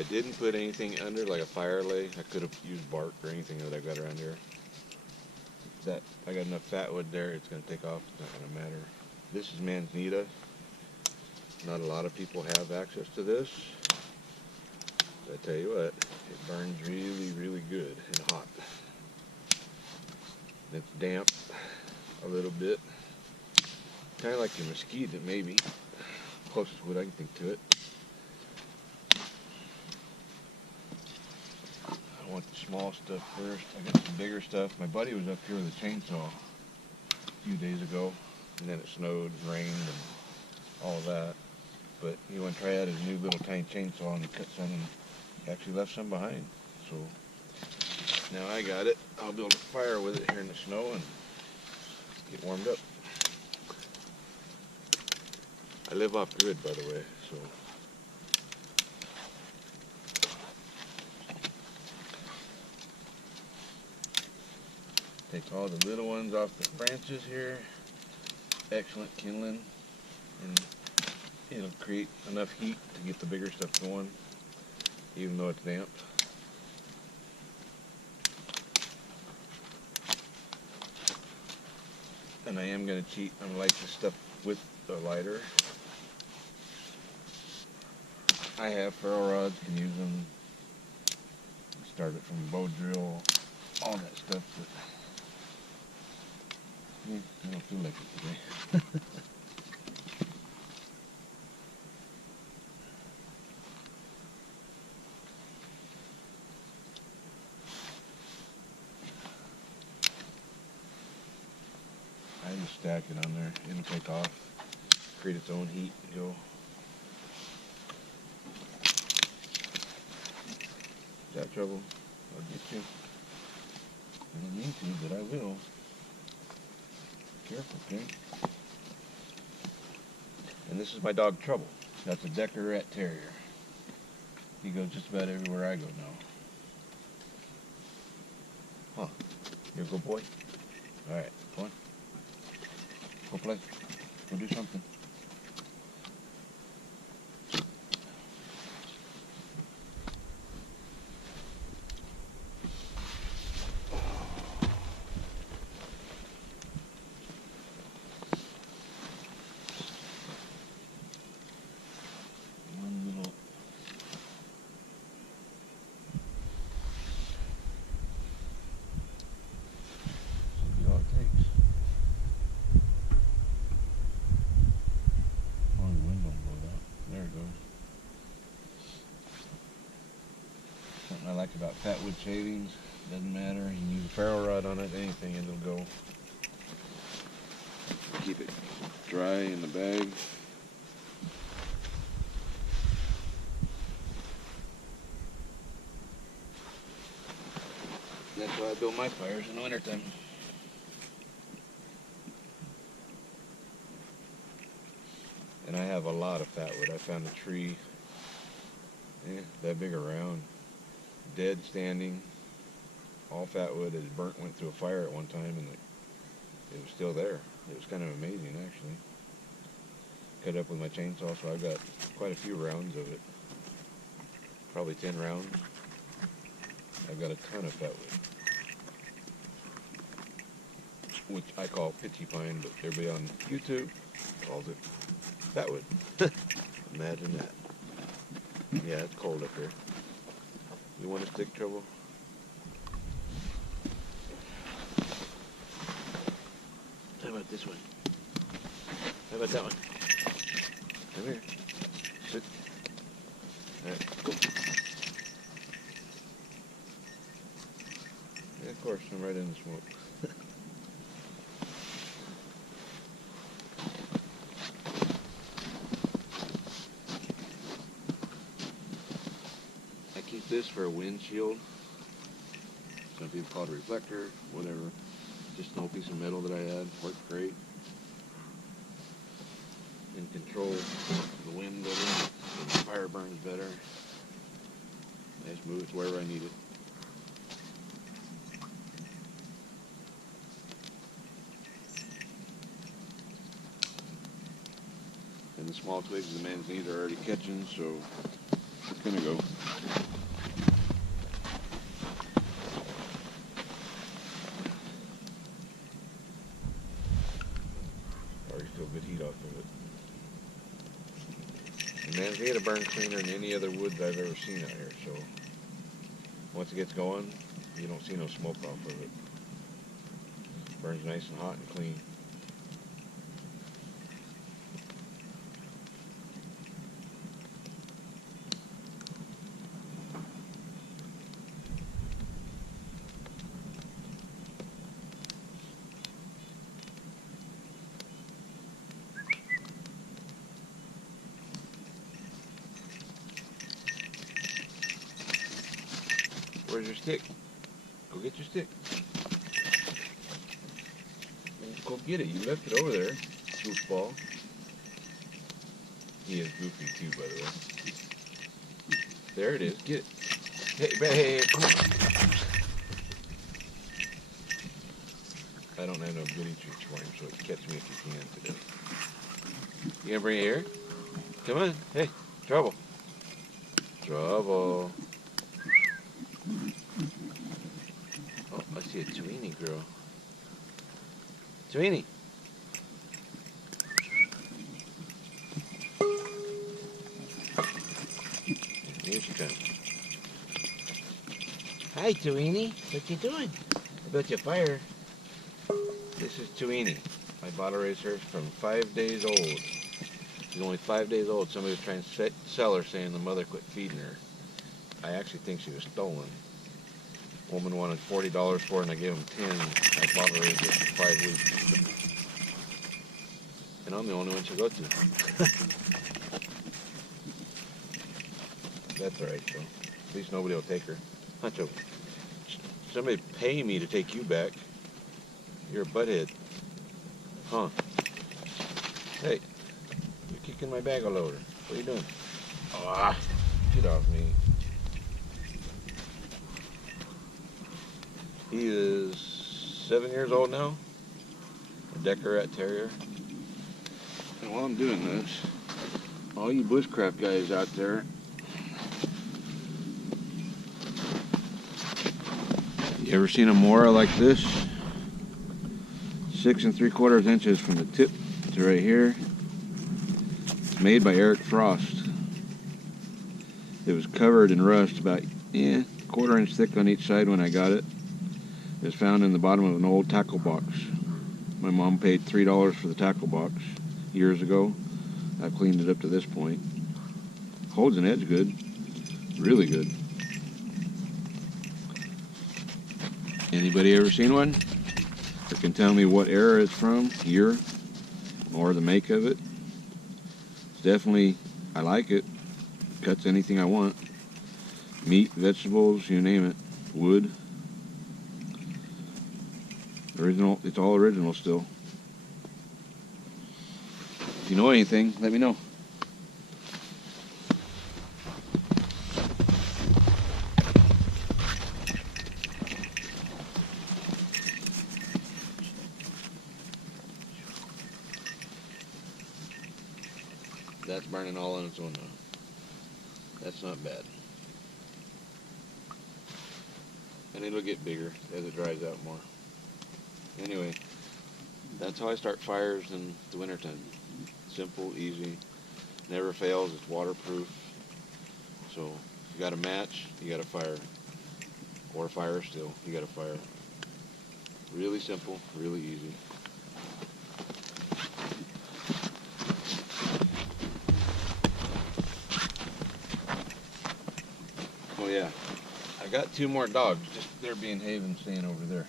I didn't put anything under, like a fire lay. I could have used bark or anything that I got around here. That I got enough fat wood there, it's going to take off. It's not going to matter. This is manzanita. Not a lot of people have access to this. But I tell you what, it burns really, really good and hot. And it's damp a little bit. Kind of like your mesquite, maybe. Closest wood I can think to it. I want the small stuff first. I got some bigger stuff. My buddy was up here with a chainsaw a few days ago, and then it snowed and rained and all of that. But he went to try out his new little tiny chainsaw and he cut some and he actually left some behind. So now I got it. I'll build a fire with it here in the snow and get warmed up. I live off grid, by the way, so. Take all the little ones off the branches here. Excellent kindling. And it'll create enough heat to get the bigger stuff going, even though it's damp. And I am going to cheat. I'm going to light this stuff with the lighter. I have ferro rods, can use them. Start it from a bow drill, all that stuff. But I don't feel like it today. I just stack it on there. It'll take off, create its own heat, and go. Is that trouble? I'll get you. I don't mean to, but I will. Careful, okay? And this is my dog Trouble. That's a Decker Rat Terrier. He goes just about everywhere I go now. Huh. You're a good boy? Alright, come on. Go play. Go do something. Something I like about fat wood shavings, doesn't matter, you can use a ferro rod on it, anything, and it'll go. Keep it dry in the bag. That's why I build my fires in the wintertime. And I have a lot of fat wood. I found a tree, that big around, dead standing, all fat wood. It burnt, went through a fire at one time, and it was still there. It was kind of amazing, actually. Cut it up with my chainsaw, so I've got quite a few rounds of it. Probably 10 rounds. I've got a ton of fat wood, which I call pitchy pine, but everybody on YouTube calls it fat wood. Imagine that. Yeah, it's cold up here. You want a stick, Trouble? How about this one? How about that one? Come here. Sit. Alright, go. Yeah, of course, I'm right in the smoke. I keep this for a windshield. Some people call it a reflector, whatever. Just an old piece of metal that I had. Worked great. And control the wind better, so the fire burns better. I just move it to wherever I need it. And the small twigs of the manzanita are already catching, so It's gonna go. Already feel good heat off of it. And man, they had a burn cleaner than any other wood I've ever seen out here. So once it gets going, you don't see no smoke off of it. Burns nice and hot and clean. Where's your stick? Go get your stick. Go get it. You left it over there, goofball. He is goofy too, by the way. There it is. Get it. Hey, come on. I don't have no goodie treats for him, so catch me if you can today. You gonna bring it here? Come on. Hey, trouble. Trouble. Oh, I see a Tweenie girl. Tweenie. Here she comes. Hi, Tweenie. What you doing? I built you a fire. This is Tweenie. I bought her raised her from 5 days old. She's only 5 days old. Somebody was trying to sell her, saying the mother quit feeding her. I actually think she was stolen. Woman wanted $40 for it, and I gave him 10. I bought her raised it for 5 weeks. And I'm the only one she'll go to. That's alright, though. At least nobody will take her. Huncho, somebody pay me to take you back. You're a butthead. Huh? Hey, you're kicking my bag all over. What are you doing? Ah, get off me. He is 7 years old now. A Decker Terrier. And while I'm doing this, all you bushcraft guys out there, you ever seen a Mora like this? 6 3/4 inches from the tip to right here. It's made by Eric Frost. It was covered in rust, about 1/4 inch thick on each side when I got it. It was found in the bottom of an old tackle box. My mom paid $3 for the tackle box years ago. I've cleaned it up to this point. Holds an edge good, really good. Anybody ever seen one? Or can tell me what era it's from, year, or the make of it? It's definitely, I like it. Cuts anything I want. Meat, vegetables, you name it. Wood. Original, it's all original still. If you know anything, let me know. That's burning all on its own now. That's not bad. And it'll get bigger as it dries out more. Anyway, that's how I start fires in the wintertime. Simple, easy, never fails, it's waterproof. So if you got a match, you got a fire. Or a fire still, you got a fire. Really simple, really easy. Oh yeah, I got 2 more dogs, just they're behaving, staying over there.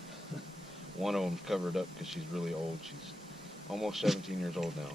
One of them's covered up because she's really old. She's almost 17 years old now.